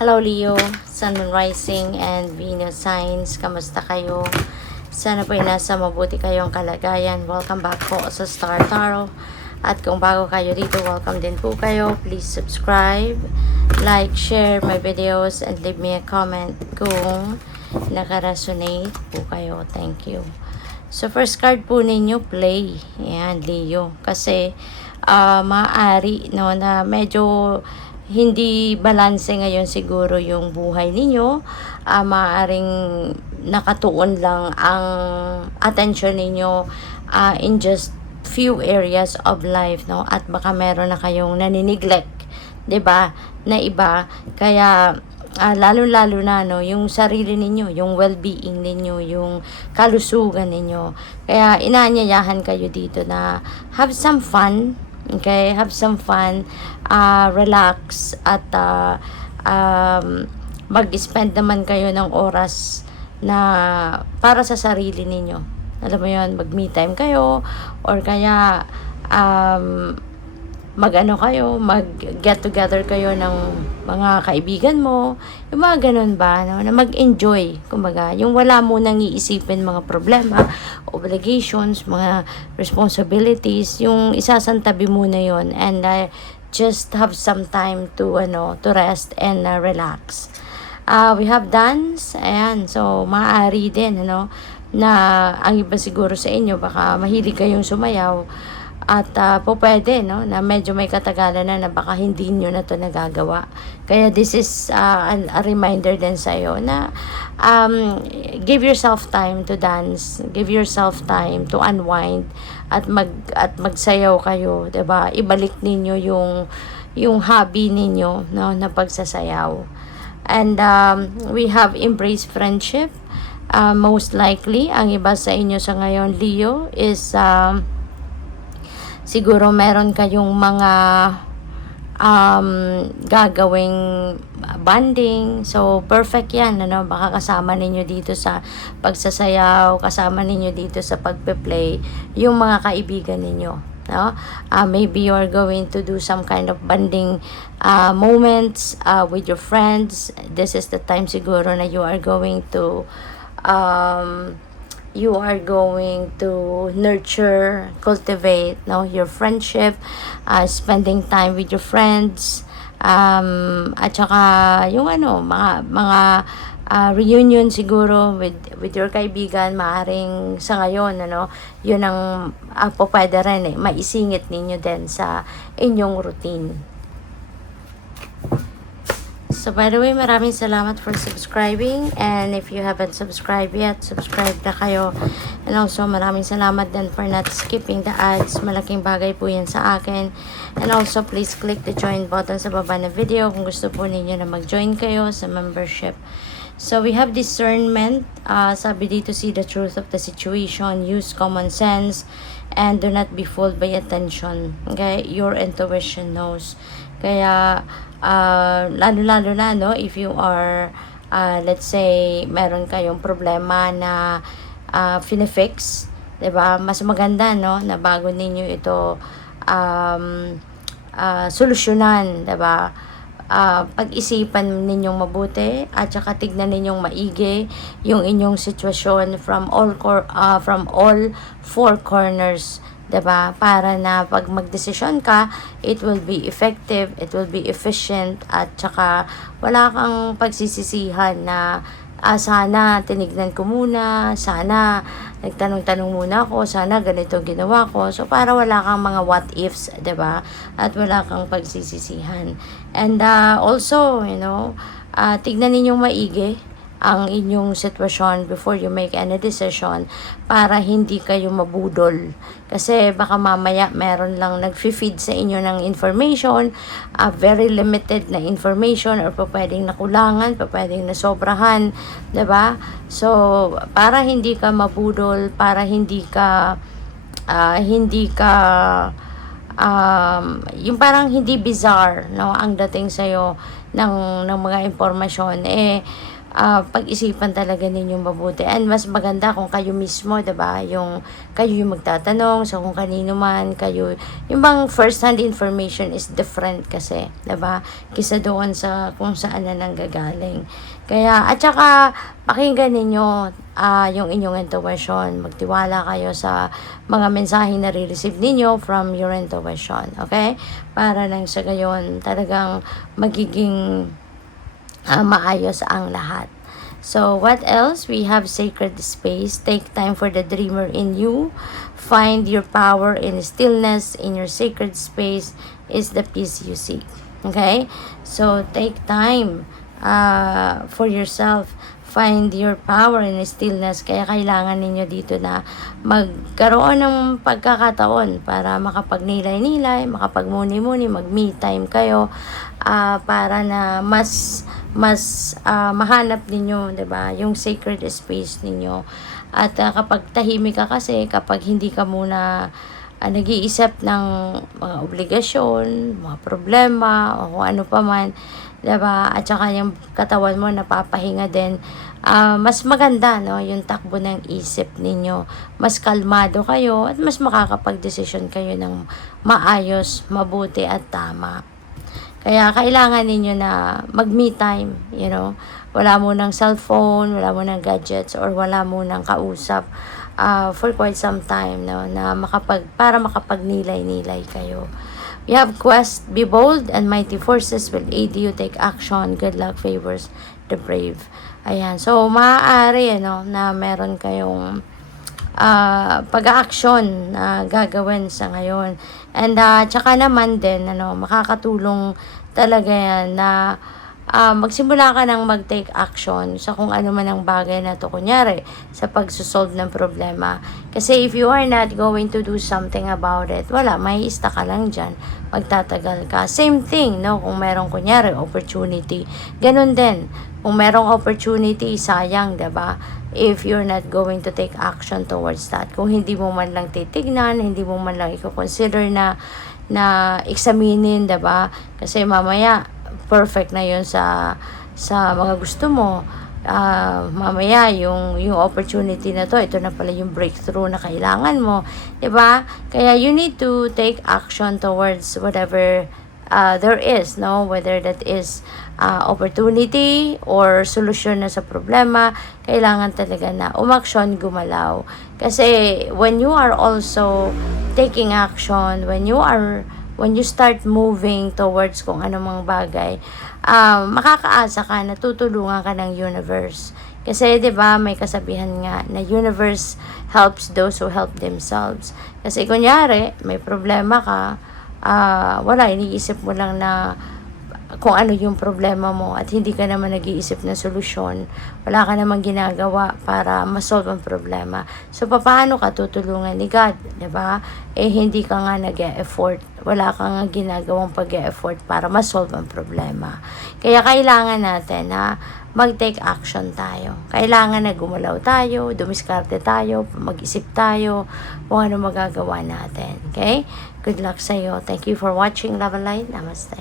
Hello Leo, Sun, Moon Rising and Venus signs. Kamusta kayo? Sana po ay nasa mabuti kayong kalagayan. Welcome back po sa Star Tarot. At kung bago kayo dito, welcome din po kayo. Please subscribe, like, share my videos and leave me a comment kung naka-resonate po kayo. Thank you. So first card po ninyo, play. Ayan, Leo. Kasi maaari no, na medyo hindi balanse ngayon siguro yung buhay ninyo. Maaaring nakatuon lang ang attention ninyo in just few areas of life, no? At baka meron na kayong naniniglect, 'di ba? Na iba. Kaya lalo-lalo na no, yung sarili ninyo, yung well-being ninyo, yung kalusugan ninyo. Kaya inaanyayahan kayo dito na have some fun. Okay, have some fun, relax, at mag-spend naman kayo ng oras na para sa sarili ninyo. Alam mo yon, mag-me time kayo, or kaya mag-get together kayo ng mga kaibigan mo, yung mga ganun ba, no? Na mag-enjoy, kumbaga, yung wala mo nang iisipin mga problema, obligations, mga responsibilities, yung isasantabi muna yon, and just have some time to rest and relax. We have dance, ayan, so maaari din, na ang iba siguro sa inyo, baka mahilig kayong sumayaw, at po pwede, no, na medyo may katagalan na baka hindi nyo na to nagagawa. Kaya this is a reminder din sa'yo na give yourself time to dance, give yourself time to unwind, at magsayaw kayo, 'di ba? Ibalik ninyo yung hobby ninyo, no, na pagsasayaw. And we have embrace friendship. Most likely ang iba sa inyo sa ngayon, Leo, is siguro meron kayong mga gagawing bonding. So, perfect yan, baka kasama ninyo dito sa pagsasayaw, kasama ninyo dito sa pagpe-play, yung mga kaibigan ninyo. No? Maybe you are going to do some kind of bonding moments with your friends. This is the time siguro na you are going to nurture, cultivate, your friendship, spending time with your friends, at saka yung mga reunion siguro with your kaibigan, maaring sa ngayon, yun ang pwede rin maisingit ninyo din sa inyong routine. So, by the way, maraming salamat for subscribing. And if you haven't subscribed yet, subscribe na kayo. And also, maraming salamat din for not skipping the ads. Malaking bagay po yan sa akin. And also, please click the join button sa baba na video kung gusto po ninyo na mag-join kayo sa membership. So, we have discernment. Sabi dito, see the truth of the situation. Use common sense. And do not be fooled by attention. Okay? Your intuition knows. Kaya, lalo-lalo na, if you are, let's say, meron kayong problema na finifix, diba? Mas maganda, na bago ninyo ito solusyonan, diba? Pag-isipan ninyong mabuti, at saka tignan ninyong maigi yung inyong sitwasyon from all four corners, 'di ba? Para na pag magdesisyon ka, it will be effective, it will be efficient, at saka wala kang pagsisisihan na sana tinignan ko muna, sana nagtanong-tanong muna ako, sana ganito ginawa ko. So para wala kang mga what ifs, 'di ba? At wala kang pagsisisihan. And also, tignan ninyong maigi ang inyong sitwasyon before you make any decision, para hindi kayo mabudol. Kasi baka mamaya meron lang nag-feed sa inyo ng information, very limited na information, or pwedeng nakulangan, pwedeng nasobrahan, 'di ba? So, para hindi ka mabudol, para hindi ka yung parang hindi bizarre, ang dating sa'yo ng mga impormasyon, pag-isipan talaga ninyong mabuti. And mas maganda kung kayo mismo, 'di ba? Kayo yung magtatanong sa kung kanino man, yung bang first hand information is different kasi, 'di ba? Kisa doon sa kung saan na nanggagaling. Kaya at saka pakinggan ninyo yung inyong intuition. Magtiwala kayo sa mga mensahe na re-receive ninyo from your intuition, okay? Para nang sa gayon talagang magiging maayos ang lahat. So, what else? We have sacred space. Take time for the dreamer in you. Find your power in stillness. In your sacred space is the peace you seek. Okay? So, take time for yourself. Find your power in stillness. Kaya kailangan ninyo dito na magkaroon ng pagkakataon para makapagnilay-nilay, makapagmuni-muni, mag-me time kayo para na mas mahanap ninyo, 'di ba, yung sacred space ninyo. At kapag tahimik ka kasi, kapag hindi ka muna nag-iisip ng mga obligasyon, mga problema, o kung ano pa man, 'di ba? At saka yung katawan mo napapahinga din. Mas maganda, no, yung takbo ng isip ninyo. Mas kalmado kayo at mas makakapag-desisyon kayo ng maayos, mabuti at tama. Kaya kailangan ninyo na mag-me time, you know. Wala mo ng cellphone, wala mo ng gadgets, or wala mo ng kausap for quite some time, no, na para makapagnilay-nilay kayo. We have quest, be bold, and mighty forces will aid you, take action, good luck favors the brave. Ayan, so maaari, na meron kayong pag-aaksyon na gagawin sa ngayon. And tsaka naman din, makakatulong talaga yan na magsimula ka ng mag-take action sa kung ano man ang bagay na to, kunyari sa pagsosolve ng problema. Kasi if you are not going to do something about it, wala, may stuck ka lang dyan, magtatagal ka. Same thing, no, kung merong kunyari opportunity, ganun din. Kung merong opportunity, sayang, 'di ba? If you're not going to take action towards that. Kung hindi mo man lang titignan, hindi mo man lang i-consider na examinin, 'di ba? Kasi mamaya perfect na 'yon sa mga gusto mo. Mamaya yung opportunity na to, ito na pala yung breakthrough na kailangan mo, 'di ba? Kaya you need to take action towards whatever there is, no, whether that is opportunity or solusyon na sa problema. Kailangan talaga na umaksyon, gumalaw. Kasi when you are also taking action, when you start moving towards kung anong bagay, makakaasa ka na tutulungan ka ng universe. Kasi 'di ba, may kasabihan nga na universe helps those who help themselves. Kasi kunyari, may problema ka, wala, iniisip mo lang na kung ano yung problema mo at hindi ka naman nag-iisip ng solusyon, wala ka naman ginagawa para ma-solve ang problema. So, paano ka tutulungan ni God, 'di ba? Hindi ka nga nag-e-effort, wala ka nga ginagawang pag-e-effort para ma-solve ang problema. Kaya kailangan natin na mag-take action tayo. Kailangan na gumalaw tayo, dumiskarte tayo, mag-isip tayo kung ano magagawa natin. Okay? Good luck sa iyo. Thank you for watching. Love and light. Namaste.